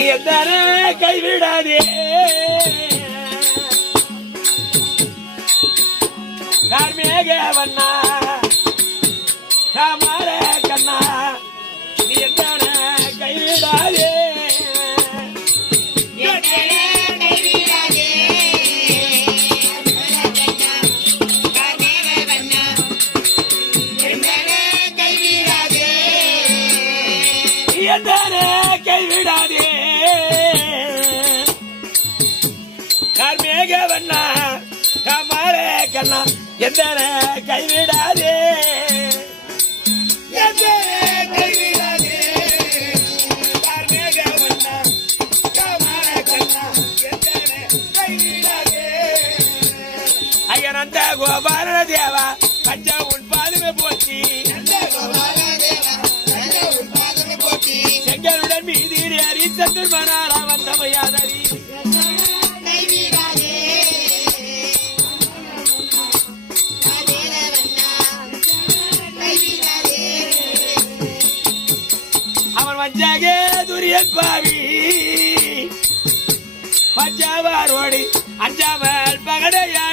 நீ எந்தானே கைவிடாதே கார்மேக காமார கண்ணா. நீ எந்தானே கைவிடாதே கைவிடாதே கார்மேக வண்ணா காமார கண்ணா எந்தானே கைவிடாதே. எந்தானே கைவிடாதே. கார்மேக வண்ணா காமார கண்ணா எந்தானே கைவிடாதே. ஐயனந்த கோபால தேவா உன் போச்சு செங்கலுடன் மீதீரி அறி சத்துர் மனாரா வந்தமையாதரி மச்சாகே துரியன் பாவி. மச்சாவாரோடி அஞ்சாமல் பகடையா